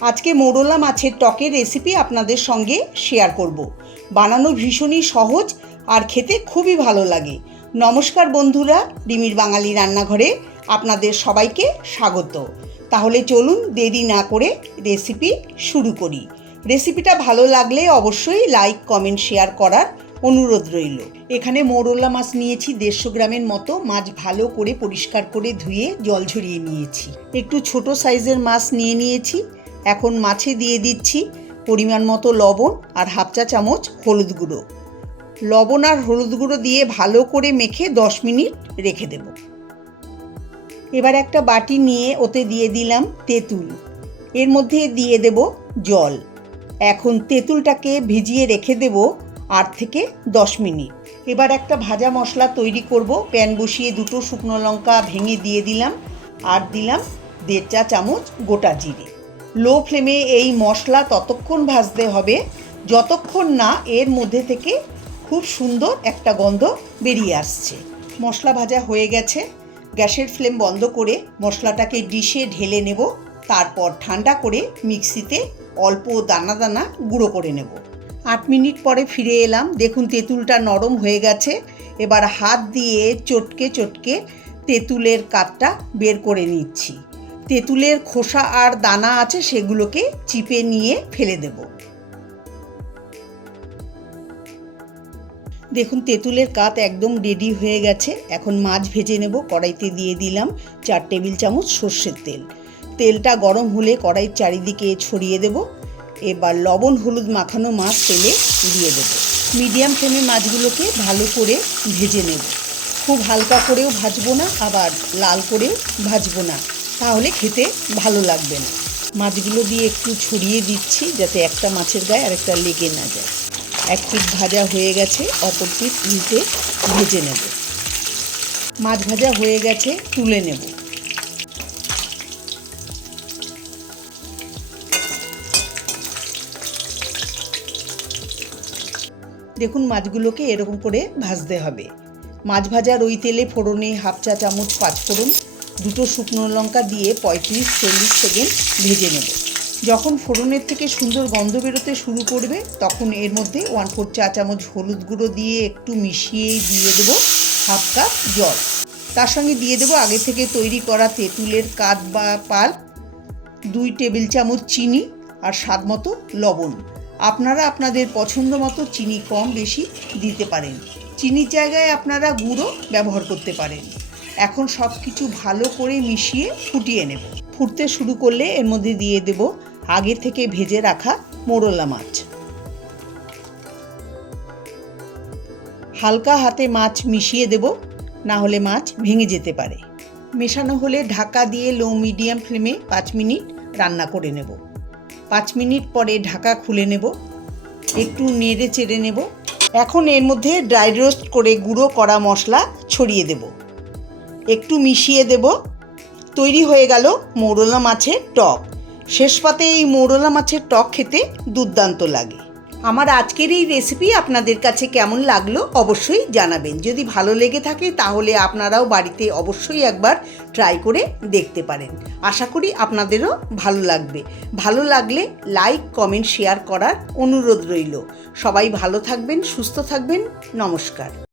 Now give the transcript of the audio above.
আজকে মোরলা মাছের টকের রেসিপি আপনাদের সঙ্গে শেয়ার করব। বানানো ভীষণই সহজ আর খেতে খুবই ভালো লাগে। নমস্কার বন্ধুরা, রিমির বাঙালি রান্নাঘরে আপনাদের সবাইকে স্বাগত। তাহলে চলুন দেরি না করে রেসিপি শুরু করি। রেসিপিটা ভালো লাগলে অবশ্যই লাইক, কমেন্ট, শেয়ার করার অনুরোধ রইল। এখানে মোরলা মাছ নিয়েছি 150 গ্রামের মতো। মাছ ভালো করে পরিষ্কার করে ধুয়ে জল ঝরিয়ে নিয়েছি। একটু ছোট সাইজের মাছ নিয়েছি। এখন মাছে দিয়ে দিচ্ছি পরিমাণ মতো লবণ আর হাফ চা চামচ হলুদ গুঁড়ো। লবণ আর হলুদ গুঁড়ো দিয়ে ভালো করে মেখে 10 মিনিট রেখে দেব। এবার একটা বাটি নিয়ে ওতে দিয়ে দিলাম তেঁতুল, এর মধ্যে দিয়ে দেব জল। এখন তেঁতুলটাকে ভিজিয়ে রেখে দেব 8 থেকে 10 মিনিট। এবার একটা ভাজা মশলা তৈরি করব। প্যান বসিয়ে 2টো শুকনো লঙ্কা ভেঙে দিয়ে দিলাম আর দিলাম 1.5 চা চামচ গোটা জিরে। লো ফ্লেমে এই মশলা ততক্ষণ ভাজতে হবে যতক্ষণ না এর মধ্যে থেকে খুব সুন্দর একটা গন্ধ বেরিয়ে আসছে। মশলা ভাজা হয়ে গেছে। গ্যাসের ফ্লেম বন্ধ করে মশলাটাকে ডিশে ঢেলে নেব। তারপর ঠান্ডা করে মিক্সিতে অল্প দানা দানা গুঁড়ো করে নেব। 8 মিনিট পরে ফিরে এলাম। দেখুন তেঁতুলটা নরম হয়ে গেছে। এবার হাত দিয়ে চটকে চটকে তেঁতুলের কাঠটা বের করে নিচ্ছি। তেঁতুলের খোসা আর দানা আছে সেগুলোকে চিপে নিয়ে ফেলে দেব। দেখুন তেঁতুলের কাঠ একদম রেডি হয়ে গেছে। এখন মাছ ভেজে নেব। কড়াইতে দিয়ে দিলাম 4 টেবিল চামচ সর্ষের তেল। তেলটা গরম হলে কড়াইয়ের চারিদিকে ছড়িয়ে দেব। এবার লবণ হলুদ মাখানো মাছ তেলে দিয়ে দেব। মিডিয়াম ফ্লেমে মাছগুলোকে ভালো করে ভেজে নেব। খুব হালকা করেও ভাজবো না, আবার লাল করেও ভাজবো না, তাহলে খেতে ভালো লাগবে না। মাছগুলো দিয়ে একটু ছড়িয়ে দিচ্ছি যাতে একটা মাছের গায়ে আরেকটা লেগে না যায়। এক পিঠ ভাজা হয়ে গেছে, অপর পিঠ উল্টে ভেজে নেব। মাছ ভাজা হয়ে গেছে, তুলে নেব। দেখুন মাছগুলোকে এরকম করে ভাজতে হবে। মাছ ভাজার ওই তেলে ফোড়নে হাফ চা চামচ পাঁচফোড়ন, 2টো শুকনো লঙ্কা দিয়ে 35-40 সেকেন্ড ভেজে নেব। যখন ফোড়নের থেকে সুন্দর গন্ধ বেরোতে শুরু করবে তখন এর মধ্যে 1/4 চা চামচ হলুদ গুঁড়ো দিয়ে একটু মিশিয়ে দিয়ে দেব হাফ কাপ জল। তার সঙ্গে দিয়ে দেব আগে থেকে তৈরি করা তেঁতুলের কাঠ বা পাল্প, 2 টেবিল চামচ চিনি আর স্বাদ মতো লবণ। আপনারা আপনাদের পছন্দ মতো চিনি কম বেশি দিতে পারেন। চিনির জায়গায় আপনারা গুঁড়ো ব্যবহার করতে পারেন। এখন সব কিছু ভালো করে মিশিয়ে ফুটিয়ে নেব। ফুটতে শুরু করলে এর মধ্যে দিয়ে দেব আগে থেকে ভেজে রাখা মোরলা মাছ। হালকা হাতে মাছ মিশিয়ে দেব, না হলে মাছ ভেঙে যেতে পারে। মেশানো হলে ঢাকা দিয়ে লো মিডিয়াম ফ্লেমে 5 মিনিট রান্না করে নেব। 5 মিনিট পরে ঢাকা খুলে নেব, একটু নেড়ে চেড়ে নেব। এখন এর মধ্যে ড্রাই রোস্ট করে গুঁড়ো করা মশলা ছড়িয়ে দেব, একটু মিশিয়ে দেব। তৈরি হয়ে গেল মোরলা মাছের টক। শেষ পাতে এই মোরলা মাছের টক খেতে দুর্দান্ত লাগে। আমার আজকের এই রেসিপি আপনাদের কাছে কেমন লাগলো অবশ্যই জানাবেন। যদি ভালো লেগে থাকে তাহলে আপনারাও বাড়িতে অবশ্যই একবার ট্রাই করে দেখতে পারেন। আশা করি আপনাদেরও ভালো লাগবে। ভালো লাগলে লাইক, কমেন্ট, শেয়ার করার অনুরোধ রইল। সবাই ভালো থাকবেন, সুস্থ থাকবেন। নমস্কার।